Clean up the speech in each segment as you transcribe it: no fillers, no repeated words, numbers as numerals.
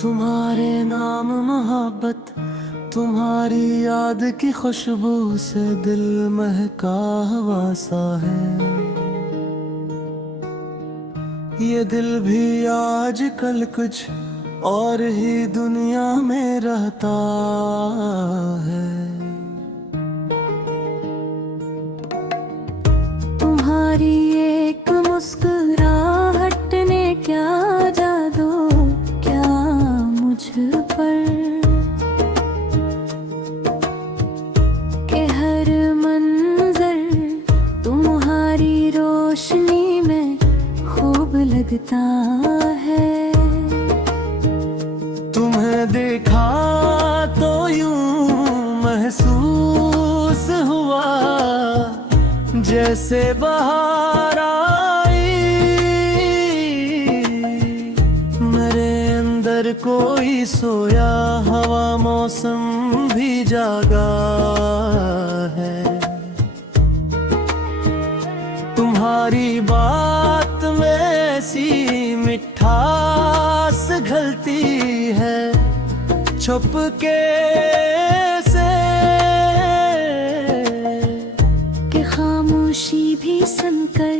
तुम्हारे नाम मोहब्बत, तुम्हारी याद की खुशबू से दिल महका हुआ सा है। ये दिल भी आजकल कुछ और ही दुनिया में रहता है। तुम्हारी एक मुस्कुराहट ने क्या जादू क्या मुझ पर, के हर मंजर तुम्हारी रोशनी में खूब लगता है। तुम्हें देखा तो यूं महसूस हुआ जैसे बहार आई, मेरे अंदर कोई सोया हवा मौसम भी जागा है। तुम्हारी बात में ऐसी मिठास घलती है छुपके से, कि खामोशी भी सुनकर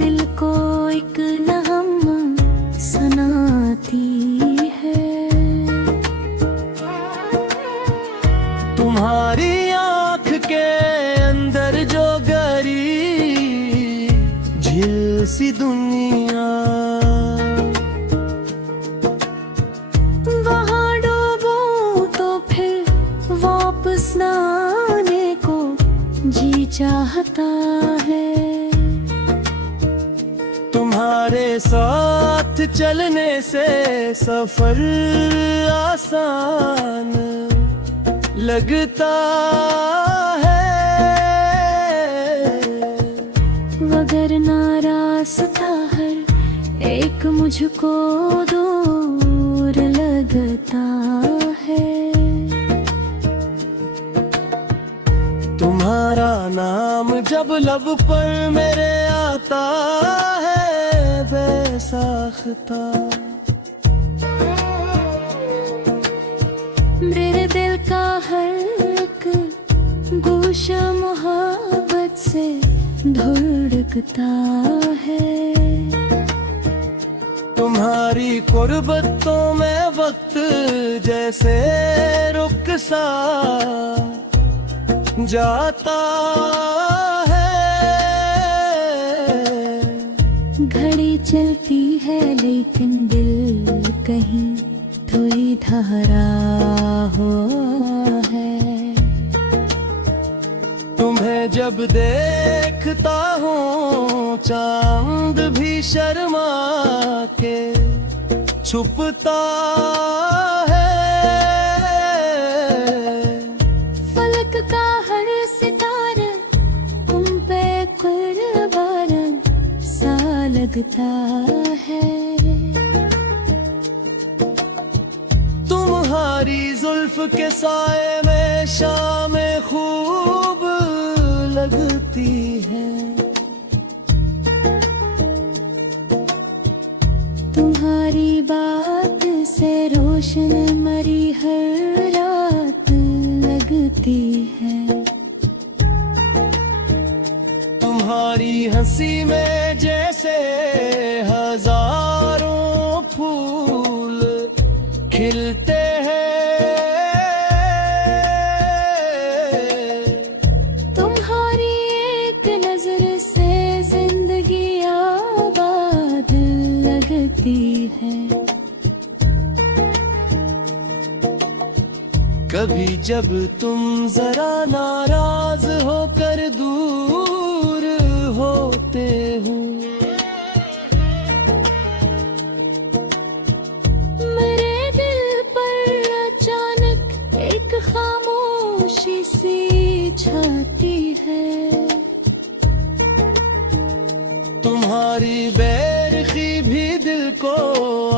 दिल को एक नगम सुनाती है। तुम्हारी आँख के अंदर जो गहरी झील सी दुनिया, वहाँ डूबूं तो फिर वापस न आने को जी चाहता है। तुम्हारे साथ चलने से सफर आसान लगता है, मगर नाराज़ हर एक मुझको दूर लगता है। तुम्हारा नाम जब लब पर मेरे आता है बेसाख्ता, मेरे दिल का हर एक गोशा मोहब्बत से धड़कता है। तुम्हारी कुर्बतों में वक्त जैसे रुक सा जाता है, घड़ी चलती है लेकिन दिल कहीं तो ही ठहरा हुआ है। तुम्हें जब देखता हूँ चांद भी शर्मा के छुपता है, फलक का हर सितारा तुम पे कुर्बान सा लगता है। तुम्हारी जुल्फ के साए में शामें खूब लगती है, तुम्हारी बात से रोशन मरी हर रात लगती है। तुम्हारी हंसी में जैसे हजारों फूल खिलते हैं, तुम्हारी एक नजर से जिंदगी आबाद लगती है। कभी जब तुम जरा नाराज होकर दूर होते हो, मेरे दिल पर अचानक एक खामोशी सी छाती है। तुम्हारी बेरखी भी दिल को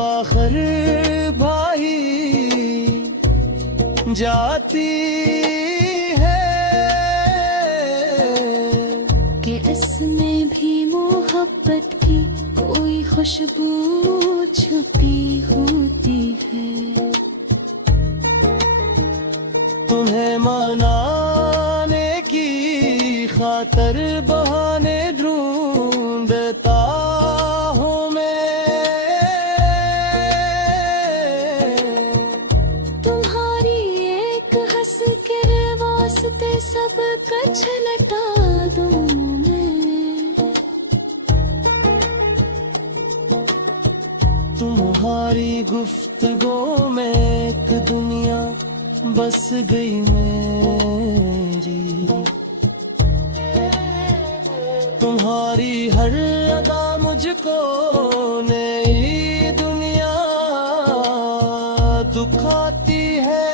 आखिर भाई जाती है, कि इसमें भी मोहब्बत की कोई खुशबू छुपी होती है। तुम्हें मनाने की खातर बहाने ढूंढता हूँ मैं। तुम्हारी एक हंस के वास्ते सब कछ लटा दूं मैं। तुम्हारी गुफ्तगू में एक दुनिया बस गई मेरी। तुम्हारी हर अदा मुझको नई दुनिया दुखाती है।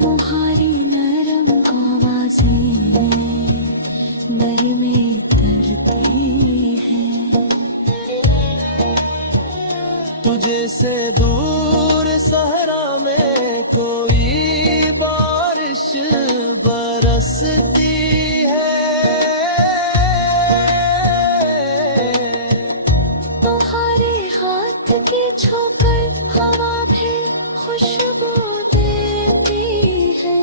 तुम्हारी नरम आवाजें मेरे में तरती हैं। तुझे से दूर सहरा में कोई बारिश बरसती है। तुम्हारे हाथ की छूकर हवा भी खुशबू देती है।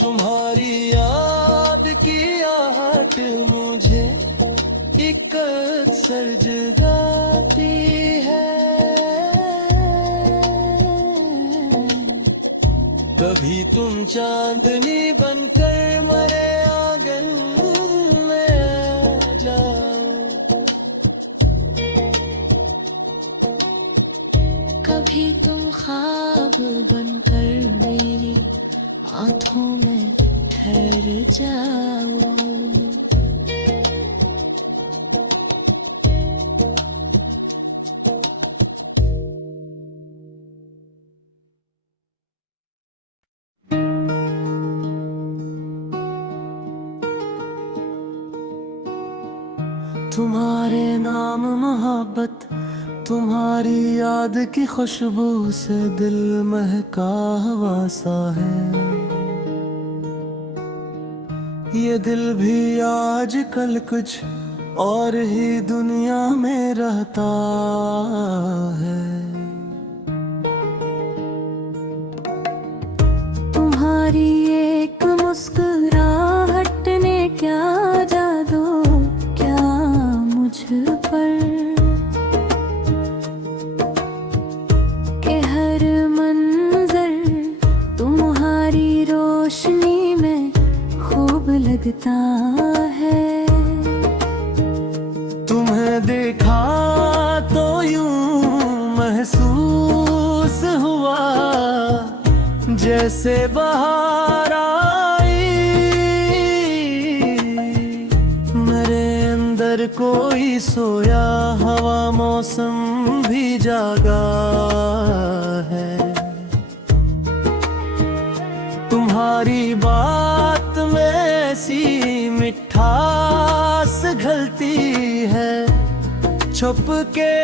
तुम्हारी याद की आहट मुझे एक सर जगाती है। कभी तुम चांदनी बनकर मेरे आंगन में आ जाओ। कभी तुम ख्वाब बनकर मेरी आंखों में ठहर जाओ। तुम्हारे नाम मोहब्बत, तुम्हारी याद की खुशबू से दिल महका हुआ सा है। ये दिल भी आजकल कुछ और ही दुनिया में रहता है। तुम्हारी एक मुस्कुराहट ने क्या जादू क्या मुझ पर, के हर मंजर तुम्हारी रोशनी में खूब लगता है। तुम्हें देखा तो यूं महसूस हुआ जैसे बहार आई। मेरे अंदर कोई सोया हवा मौसम भी जागा है। तुम्हारी बात में ऐसी मिठास घलती है छुप के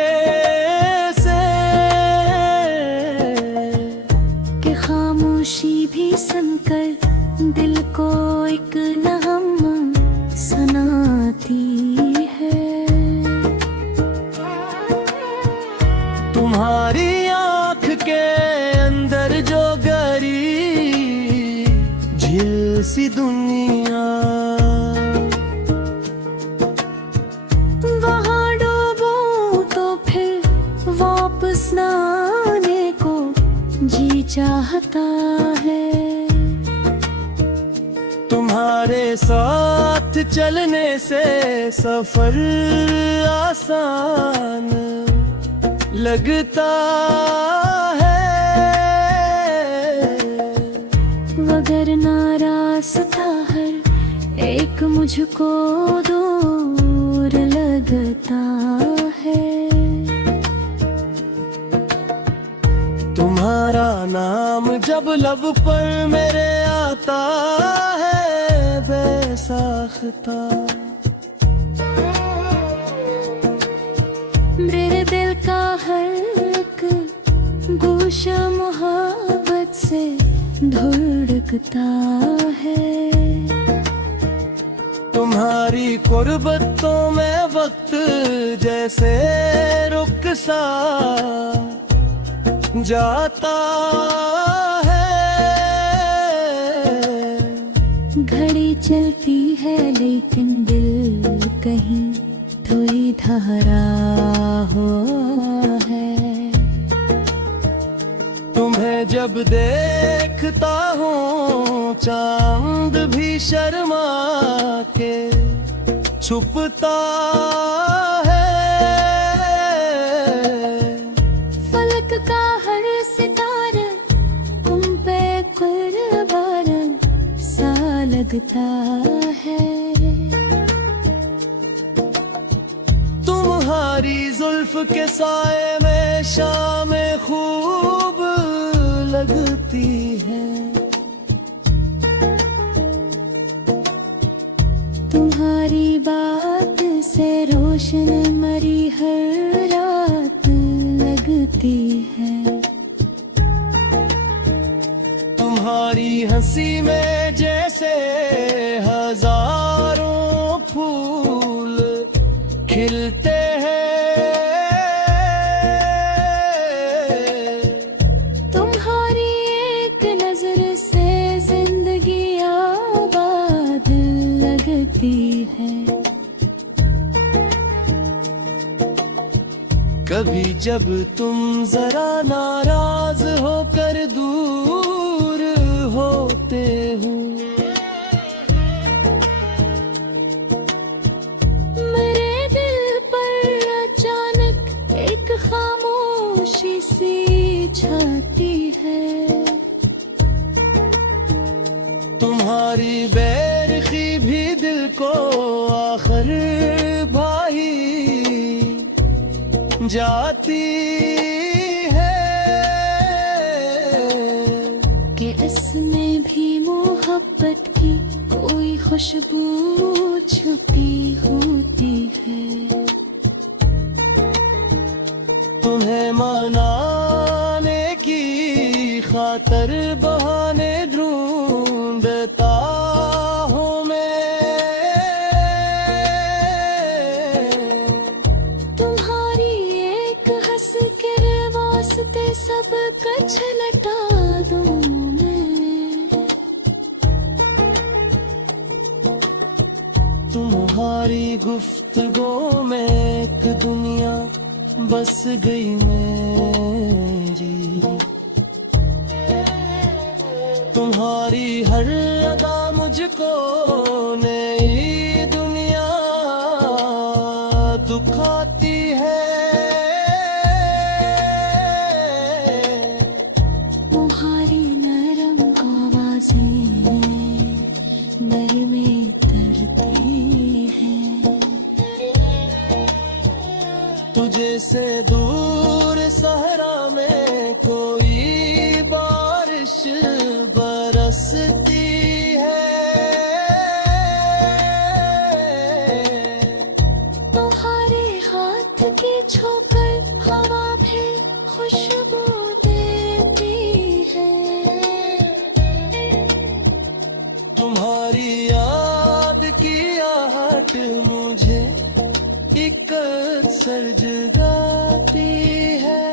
से, कि खामोशी भी सुनकर दिल को एक नगम सुनाती है। तुम्हारी आँख के अंदर जो गहरी झील सी दुनिया, वहाँ डूबूं तो फिर वापस न आने को जी चाहता है। तुम्हारे साथ चलने से सफर आसान लगता है। वगरना रास्ता हर एक मुझको दूर लगता है। तुम्हारा नाम जब लब पर मेरे आता है बेसाख्ता, मेरे दिल का हर एक गोशा मोहब्बत मोहब्बत से धुड़कता है। तुम्हारी कुर्बतों में वक्त जैसे रुक सा जाता है। घड़ी चलती है लेकिन दिल कहीं थोड़ी ठहरा हुआ है। तुम्हें जब देखता हूँ चांद भी शर्मा के छुपता है। फलक का हर सितारा तुम पे कुर्बान सा लगता है। तुम्हारी जुल्फ के साए में शामें खूब लगती है। तुम्हारी बात से रोशन मरी हर रात लगती है। तुम्हारी हंसी में जैसे हजारों फूल खिलते हैं। तुम्हारी एक नजर से जिंदगी आबाद लगती है। कभी जब तुम जरा नाराज होकर दूर होते हो, मेरे दिल पर अचानक एक खामोशी सी छाती है। तुम्हारी बेरखी भी दिल को आखिर भाई जाती है। कि इसमें भी मोहब्बत की कोई खुशबू छुपी होती है। तुम्हें मनाने की खातर बहाने ढूंढता हूँ मैं। तुम्हारी एक हंस के वास्ते सब कुछ लटा दूं मैं। तुम्हारी गुफ्तगू में एक दुनिया बस गई मेरी। तुम्हारी हर अदा मुझको नई दुनिया दुखाती है। तुम्हारी नरम आवाजें दिल में तरती हैं। तुझे से दूर सहरा में कोई बारिश बरसती है। तुम्हारे हाथ की छूकर हवा भी खुशबू देती है। तुम्हारी याद की आहट मुझे एक सर जगाती है।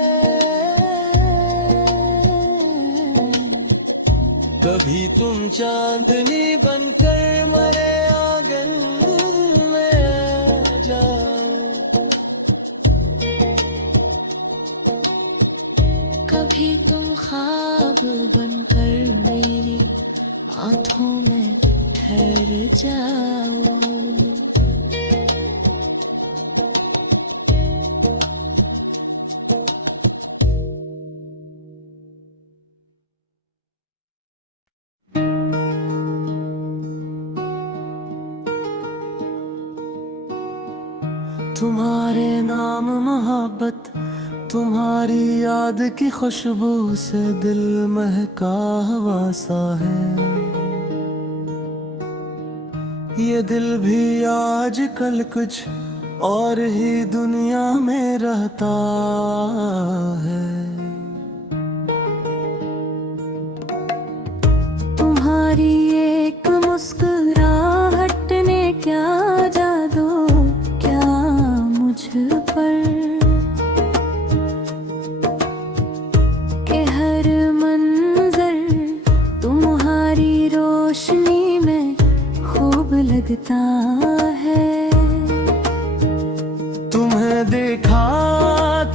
कभी तुम चांदनी बनकर मेरे आंगन में आ जाओ। कभी तुम ख्वाब बनकर मेरी आंखों में ठहर जाओ। तुम्हारे नाम मोहब्बत, तुम्हारी याद की खुशबू से दिल महका हुआ सा है। ये दिल भी आजकल कुछ और ही दुनिया में रहता है। तुम्हारी एक मुस्कुराहट ने क्या जादू क्या मुझ पर, के हर मंजर तुम्हारी रोशनी में खूब लगता है। तुम्हें देखा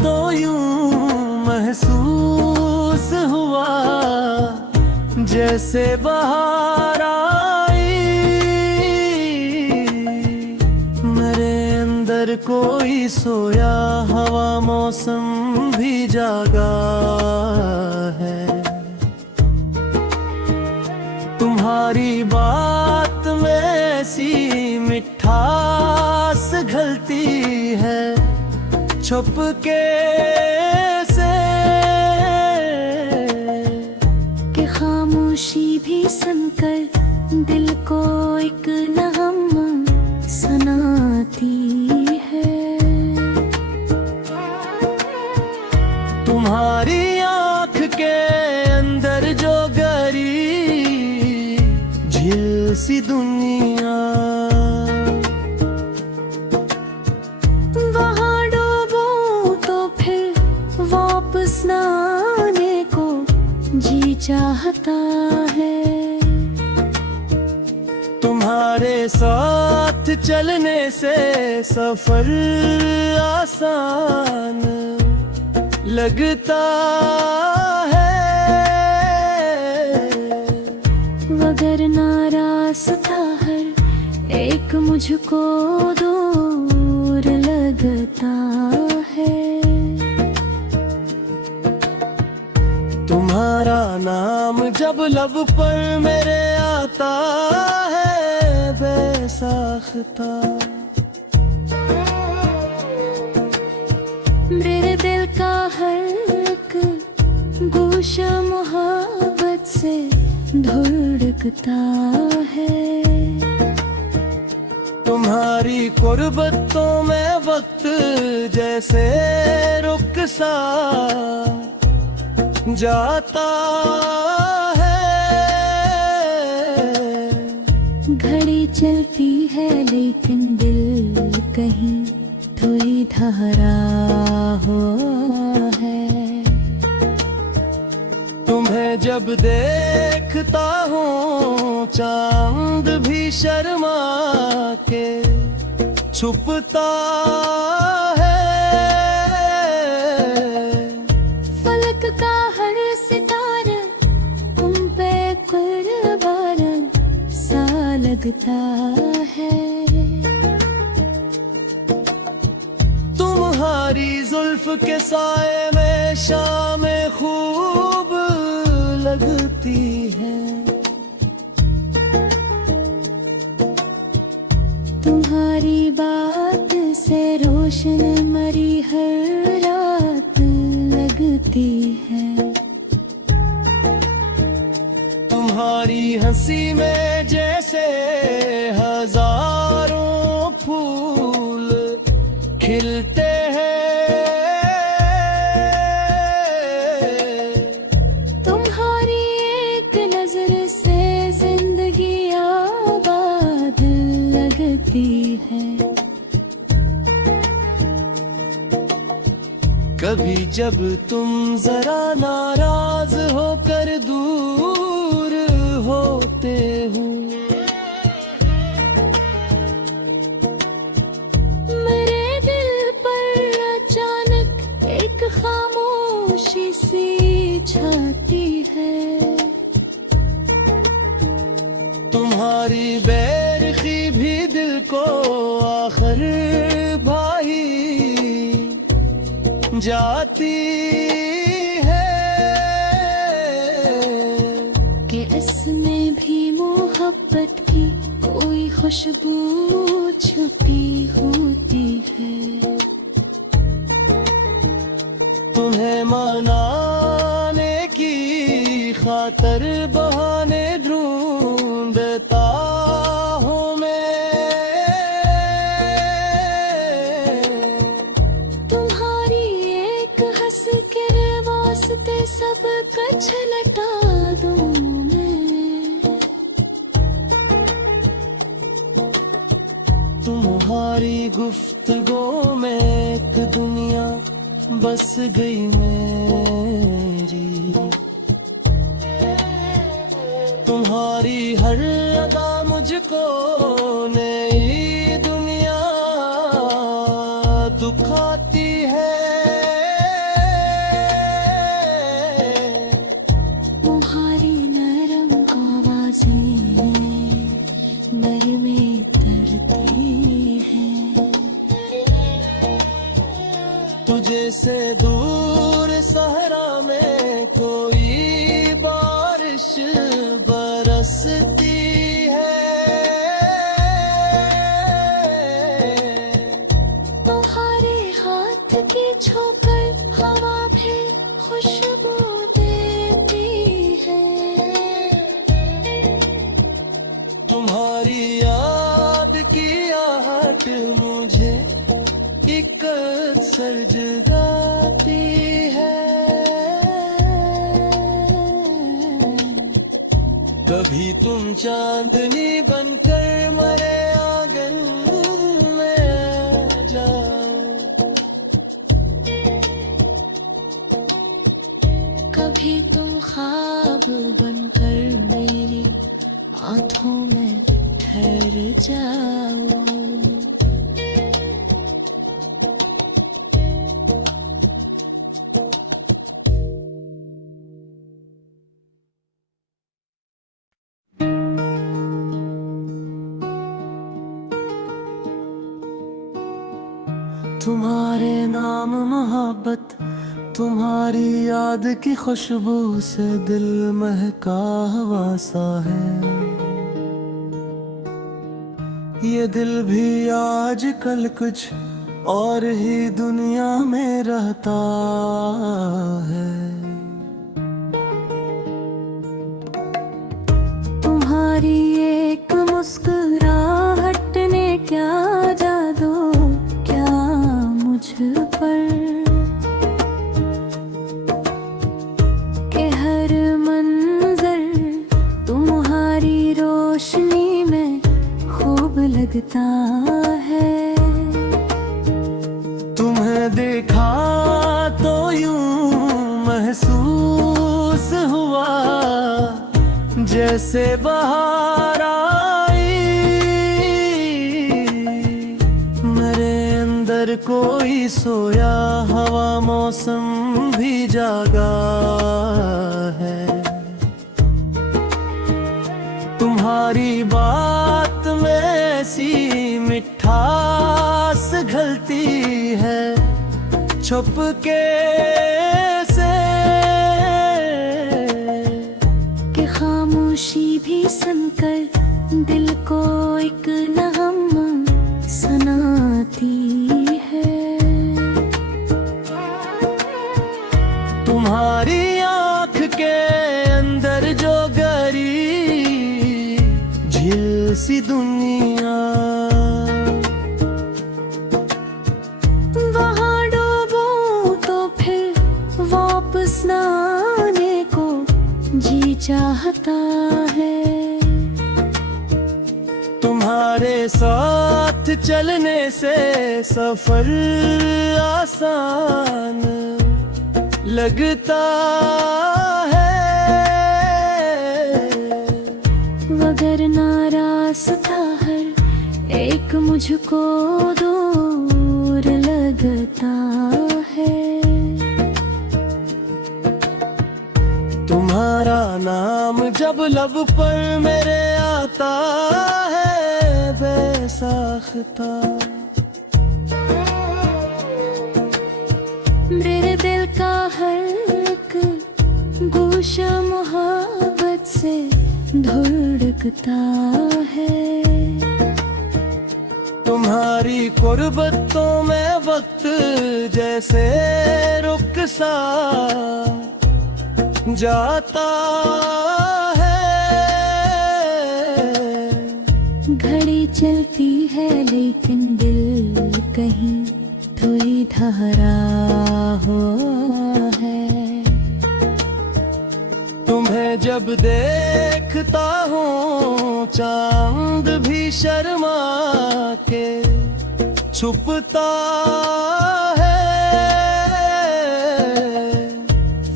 तो यूं महसूस हुआ जैसे बहार आई, मेरे अंदर कोई सोया हवा मौसम भी जागा है। तुम्हारी बात में ऐसी मिठास घलती है छुपके से, कि खामोशी भी सुनकर दिल को एक नगम सुनाती है। तुम्हारी आँख के अंदर जो गरी झील सी दुनिया, वहाँ डूबो तो फिर वापस न आने को जी चाहता है। तुम्हारे साथ चलने से सफर आसान लगता है, वगर नाराज़ हर एक मुझको दूर लगता है। तुम्हारा नाम जब लब पर मेरे आता है बेसाख्ता, मेरे दिल का हर एक गोशा मोहब्बत से धड़कता है। तुम्हारी कुर्बतों में वक्त जैसे रुक सा जाता है, घड़ी चलती है लेकिन दिल कहीं थोड़ी ठहरा हुआ है। तुम्हें जब देखता हूँ चांद भी शर्मा के छुपता है, फलक का हर सितारा तुम पे कुर्बान सा लगता है। तुम्हारी जुल्फ के साए में शाम खूब लगती है, तुम्हारी बात से रोशन मरी हर रात लगती है। तुम्हारी हंसी में जैसे हजारों फूल खिलते हैं, तुम्हारी एक नजर से जिंदगी आबाद लगती है। कभी जब तुम जरा नाराज होकर दूर होते हो, मेरे दिल पर अचानक एक खामोशी सी छाती है। तुम्हारी बेरखी भी दिल को आखिर भाई जाती है, कि इसमें भी मोहब्बत की कोई खुशबू छुपी होती है। तुम्हें मनाने की खातर बहाने ढूंढता हूँ मैं, तुम्हारी एक हंस के वास्ते सब कुछ लटा दूं मैं। तुम्हारी गुफ्तगू में एक दुनिया बस गई मेरी। तुम्हारी हर अदा मुझको नई दुनिया दुखाती है। तुम्हारी नरम आवाजें नरमे तरती हैं। तुझे से दूर सहरा में कोई बारिश बरसती है। तुम्हारे हाथ की छूकर हवा भी खुशबू देती है। तुम्हारी याद की आहट मुझे एक सर जगाती है। कभी तुम चांदनी बनकर मेरे आंगन में आ जाओ। कभी तुम ख्वाब बनकर मेरी आंखों में ठहर जाओ। तुम्हारे नाम मोहब्बत, तुम्हारी याद की खुशबू से दिल महका हुआ सा है। ये दिल भी आजकल कुछ और ही दुनिया में रहता है। तुम्हारी एक मुस्कुराहट ने क्या जादू क्या मुझ पर, के हर मंजर तुम्हारी रोशनी में खूब लगता है। तुम्हें देखा तो यूं महसूस हुआ जैसे बहार आई। मेरे अंदर कोई सोया हवा मौसम भी जागा है। तुम्हारी बात में ऐसी मिठास घलती है छुपके से, कि खामोशी भी सुनकर दिल को एक नगम सुनाती है। तुम्हारी आँख के अंदर जो गरी झील सी दुनिया, वहाँ डूबूं तो फिर वापस न आने को जी चाहता है। तुम्हारे साथ चलने से सफर आसान लगता है। वगर नाराज़ता हर एक मुझको दूर लगता है। तुम्हारा नाम जब लब पर मेरे आता है बेसाख्ता, मेरे दिल का हर एक गोशा मोहब्बत से धड़कता है। तुम्हारी कुर्बतों में वक्त जैसे रुक सा जाता है। घड़ी चलती है लेकिन दिल कहीं थोड़ी ठहरा हुआ है। तुम्हें जब देखता हूँ चांद भी शर्मा के छुपता है।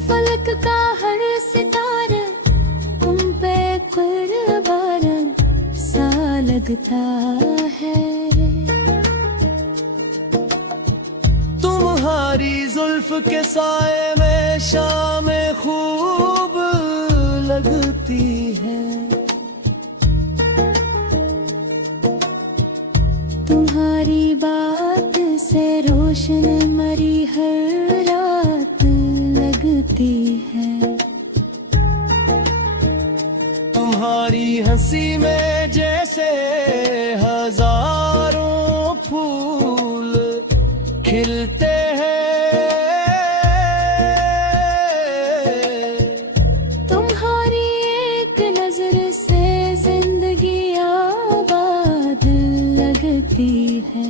फलक का हर सितारा तुम पे कुर्बान सा लगता है। तुम्हारी जुल्फ के साए में शामें खूब लगती है। तुम्हारी बात से रोशन मरी हर रात लगती है। तुम्हारी हंसी में जैसे हजारों फूल खिलते हैं। तुम्हारी एक नजर से जिंदगी आबाद लगती है।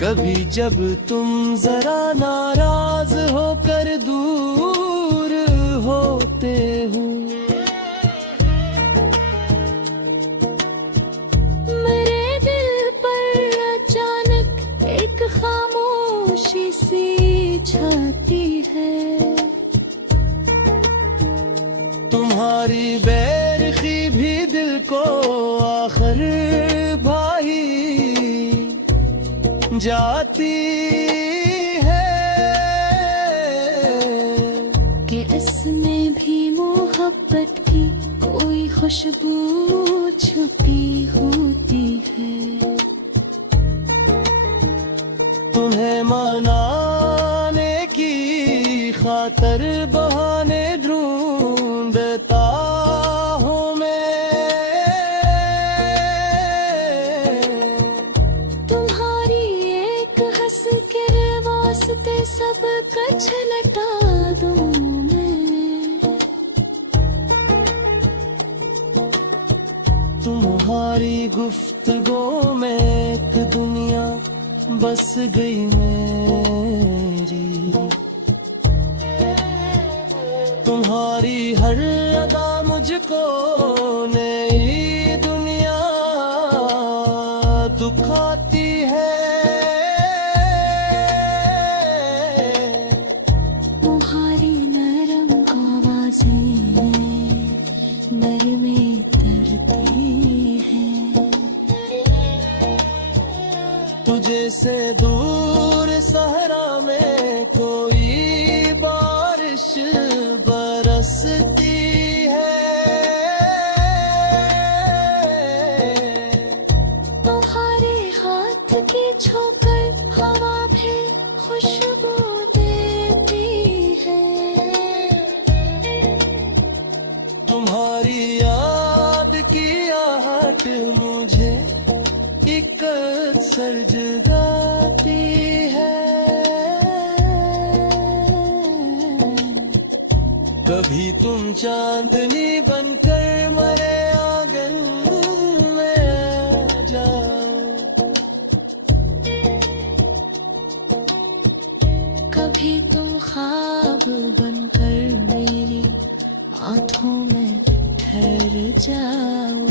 कभी जब तुम जरा नाराज होकर दूर होते हो, मेरे दिल पर अचानक एक खामोशी सी छाती है। तुम्हारी बेरखी भी दिल को आखिर भाई जाती है। कि इसमें भी मोहब्बत की कोई खुशबू छुपी होती है। तुम्हें मनाने की खातर बहाने ढूंढता हूँ मैं। तुम्हारी एक हंस के वास्ते सब कुछ लटा दूं मैं। तुम्हारी गुफ्तगू में एक दुनिया बस गई मेरी। तुम्हारी हर अदा मुझको नई दुनिया दुखाती है। तुम्हारी नरम आवाजें नरमे तरती हैं। तुझे से दूर सहरा में कोई बारिश बरसती है। तुम्हारे हाथ की छोकर हवा भी खुशबू देती है। तुम्हारी याद की आहट मुझे एक सर जगाती है। कभी तुम चांदनी बनकर मेरे आंगन में आ जाओ। कभी तुम ख्वाब बनकर मेरी आंखों में ठहर जाओ।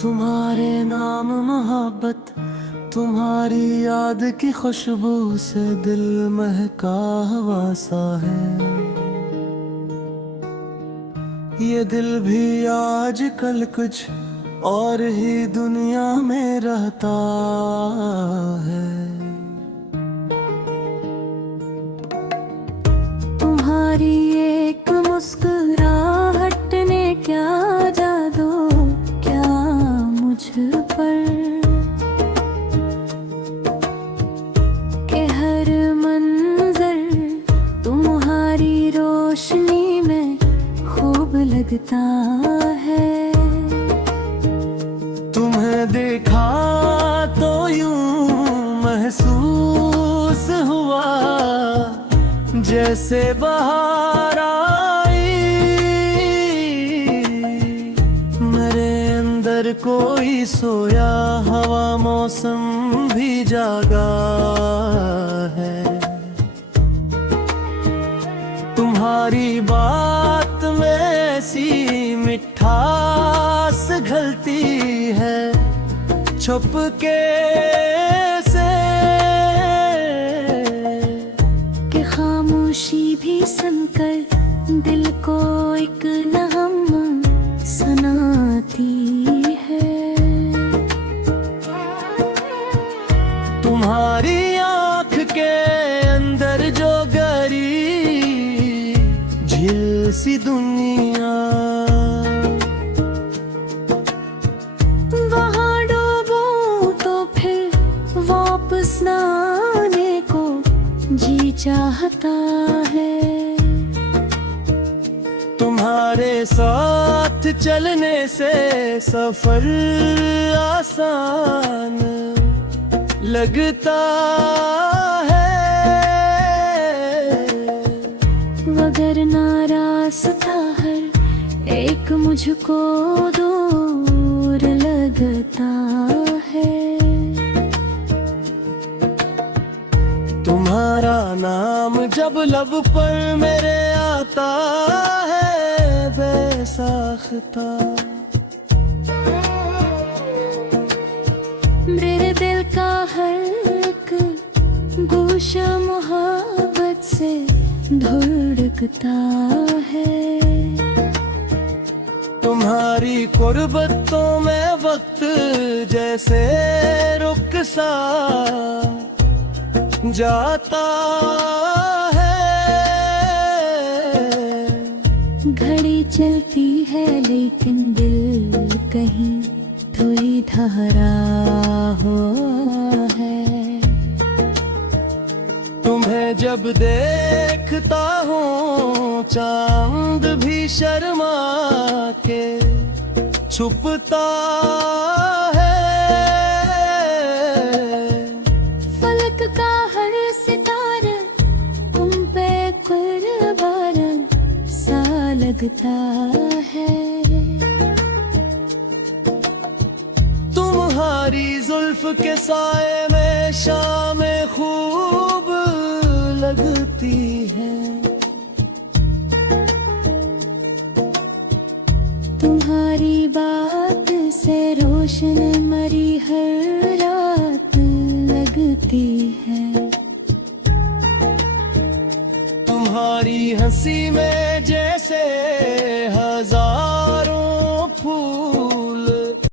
तुम्हारे नाम मोहब्बत, तुम्हारी याद की खुशबू से दिल महका हुआ सा है। ये दिल भी आजकल कुछ और ही दुनिया में रहता है। तुम्हारी एक मुस्कुराहट ने क्या जादू क्या मुझ पर, के हर मंजर तुम्हारी रोशनी में खूब लगता है। तुम्हें देखा तो यूं महसूस हुआ जैसे बहार आई। कोई सोया, हवा मौसम भी जागा है। तुम्हारी बात में ऐसी मिठास घलती है छुप के से, कि खामोशी भी सुनकर दिल को एक नगम सुनाती है। तुम्हारी आँख के अंदर जो गरी झील सी दुनिया, वहाँ डूबो तो फिर वापस न आने को जी चाहता है। तुम्हारे साथ चलने से सफर आसान लगता है। वगर नाराज़ हर एक मुझको दूर लगता है। तुम्हारा नाम जब लब पर मेरे आता है बेसाख्ता, मेरे दिल का हर एक गोशा मोहब्बत से धड़कता है। तुम्हारी कुर्बतों में वक्त जैसे रुक सा जाता है। घड़ी चलती है लेकिन दिल कहीं थोड़ी ठहरा हुआ है। तुम्हें जब देखता हूँ चांद भी शर्मा के छुपता है। फलक का हर सितारा तुम पे कुर्बान सा लगता है। तुम्हारी जुल्फ के साए में शाम खूब लगती है। तुम्हारी बात से रोशन मरी हर रात लगती है। तुम्हारी हंसी में जैसे हजार